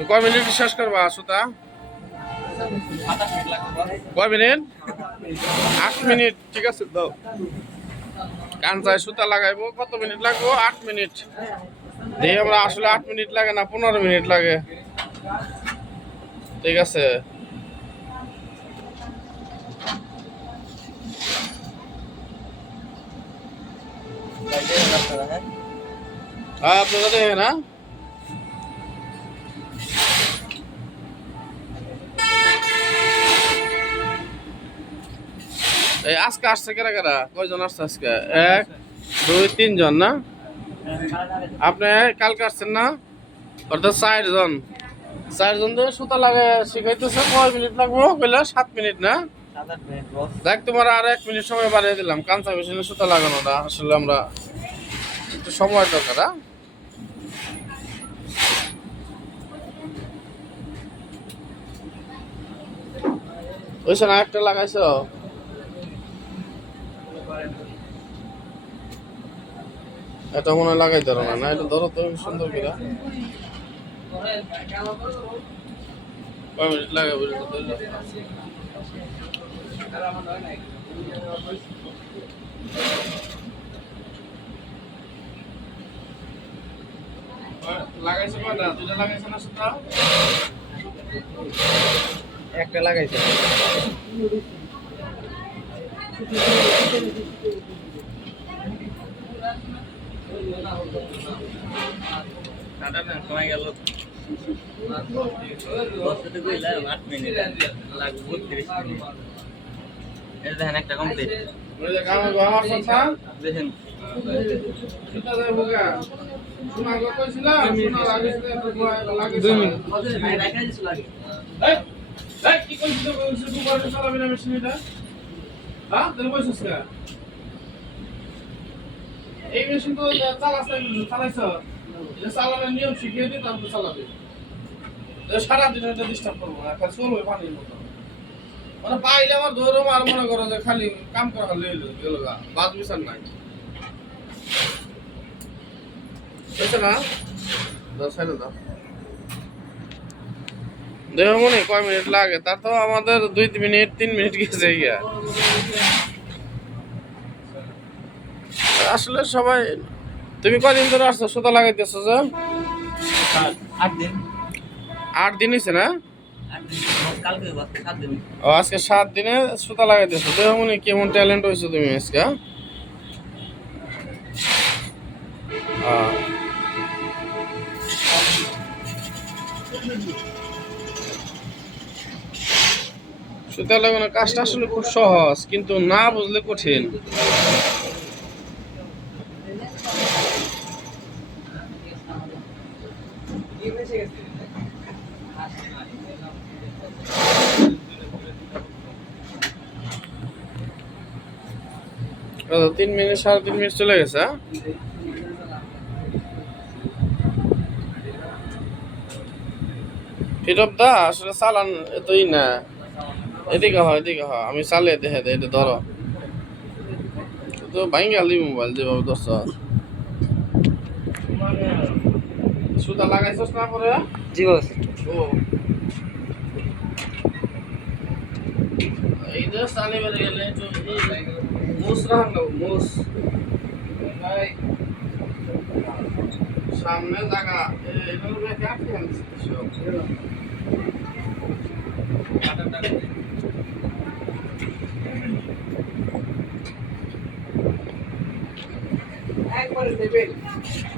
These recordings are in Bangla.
তো কয় মিনিট শেষ করবা, সুতা? কয় মিনিট? আট মিনিট, ঠিক আছে, দাও। কাঞ্চায় সুতা লাগাইবো, কত মিনিট লাগবো? আট মিনিট। দেখি আমরা আসলে আট মিনিট লাগে না, পনেরো মিনিট লাগে। ঠিক আছে। হ্যাঁ আপনারা দেখেন না এই আজকে আসছে কেরা কেরা? কয়জন আসছে আজকে? এক, দুই, তিনজন, না? আপনি কালকে আসছেন না? অর্থাৎ চারজন। চারজন দিয়ে সুতা লাগে শিখাইতেছে, কয় মিনিট লাগবো? কইলে সাত মিনিট, না? দেখ, তোমার আর এক মিনিট সময় বাড়িয়ে দিলাম। কাঁচা মেশিনে সুতা লাগানোটা, আসলে আমরা একটু সময় দরকার হ্যাঁ? না একটা লাগাইছো? এটা মনে লাগাই ধরো না না, এটা ধরো তো, সুন্দর করে। লাগাইছো দুটা লাগাইছো না একটা লাগাইছে। দেখেন একটা কমপ্লিট দেখেন দুই মিনিট। কি কইছিস তো কইছিস তুই করে চালাবি না মেশিন এটা হ্যাঁ তুই কইছিস কে এই মেশিন তো চালাস চালাইছ। এটা চালানোর নিয়ম শিখিয়ে দিই তারপর চালাবি। সারাদিন এটা ডিস্টার্ব করব না চলবে পানির মতো। মানে পাইলে আমার ধরো আর মনে করো যে খালি কাম করা খালি গেল বাদ বিচার নাই। বুঝছ না? সাইড দাও। দেখো মনে কয় মিনিট লাগে? তার তো আমাদের দুই মিনিট, তিন মিনিট গেছে গিয়া। আসলে সবাই তুমি কদিন ধরে আসছো? সুতা লাগাইতেছো যে? আট দিন। হয়েছে না? ও আজকে সাত দিনে সুতা লাগাইতেছো। দেখো মনে কেমন ট্যালেন্ট হয়েছে তুমি আজকে হ্যাঁ? সুতা লাগানোর কাজটা আসলে খুব সহজ কিন্তু না বুঝলে কঠিন। তিন মিনিট, সাড়ে তিন মিনিট চলে গেছে হ্যাঁ? ফিরব দা, আসলে চালান এতই না। এদিকে হয় এদিকে হয় আমি চালিয়ে দেখে দে এটা ধরো। তো ভাঙ্গে আলি মোবাইল যেভাবে দশ সুতা লাগাইছস না পরে? জি বস। ও। এই যে সানি বের গেলে একটু মুস রাখল মুস। সামনে জায়গা এটার ব্যাগে আটকে আনছে সব। চালান আপনারা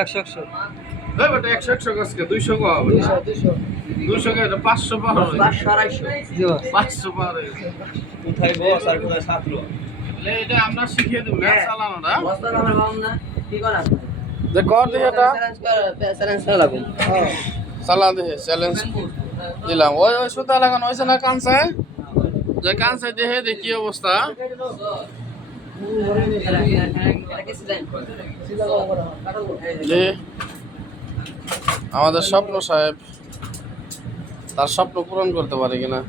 একশো একশো। বেটা একশো একশো গাছকে দুইশো কো হবে দুইশো দুইশো। দুশো কে পাঁচশো পার হবে পাঁচশো আড়াইশো। পাঁচশো পার হয়ে কোথায় বস আর কোথায় ছাত্র এটা আমরা শিখিয়ে দেবো না হ্যাঁ। চালানোটা বস্তা আমার বাম না কি করা যে কর দেখে এটা। চ্যালেঞ্জ করা লাগবে। চালা দেখে চ্যালেঞ্জ দিলাম। ওই ওই সুতা লাগানো হয়েছে না কানসায় যে কানসায় দেখে দেখি অবস্থা? আমাদের স্বপ্ন সাহেব, তার স্বপ্ন পূরণ করতে পারে কিনা?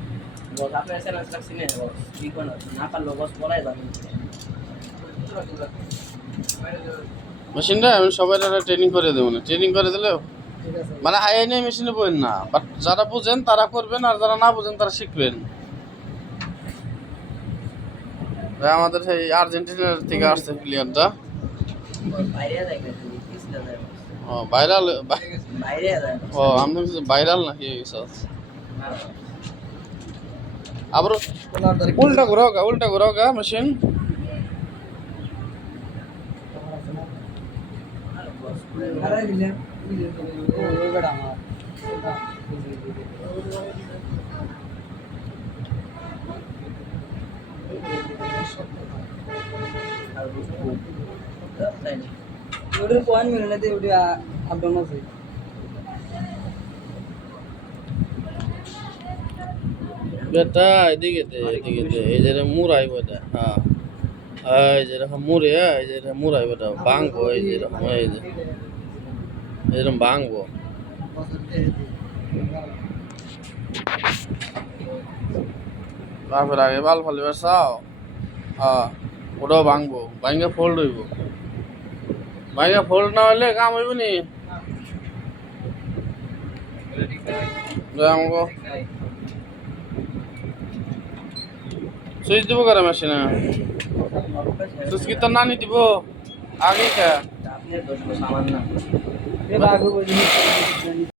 মেশিনটা আমি সবাই ট্রেনিং করে দেবো না। ট্রেনিং করে দিলেও মানে আই এনে মেশিনে বলেন না বাট যারা বুঝেন তারা করবেন আর যারা না বুঝেন তারা শিখবেন। আমাদের সেই আর্জেন্টিনার থেকে আসছে প্লেয়ারটা। ও ভাইরাল ও আমি ভাইরাল নাকি আবার উল্টা ঘুরাও গা উল্টা ঘুরাও গা মেশিন আরে না ওটা আপ ডাউন আছে বেটা এদিকে দে এদিকে দে এই যে মুরাই বেটা হ্যাঁ এই যে মুড়ে এই যে মুরাই বেটা বাংবো এই যে এই যে এরকম বাংবো তারপর আগে বাল ফালি চাও হ্যাঁ ওটাও ভাঙবো ভাঙে ফোল্ড হইব ভাঙে ফোল্ড না হইলে কাম হইব নি আমাকে সুইচ দিব করে মেশিনে সুইচ কি তো নানি দিব আগে খা 내가哥걸你.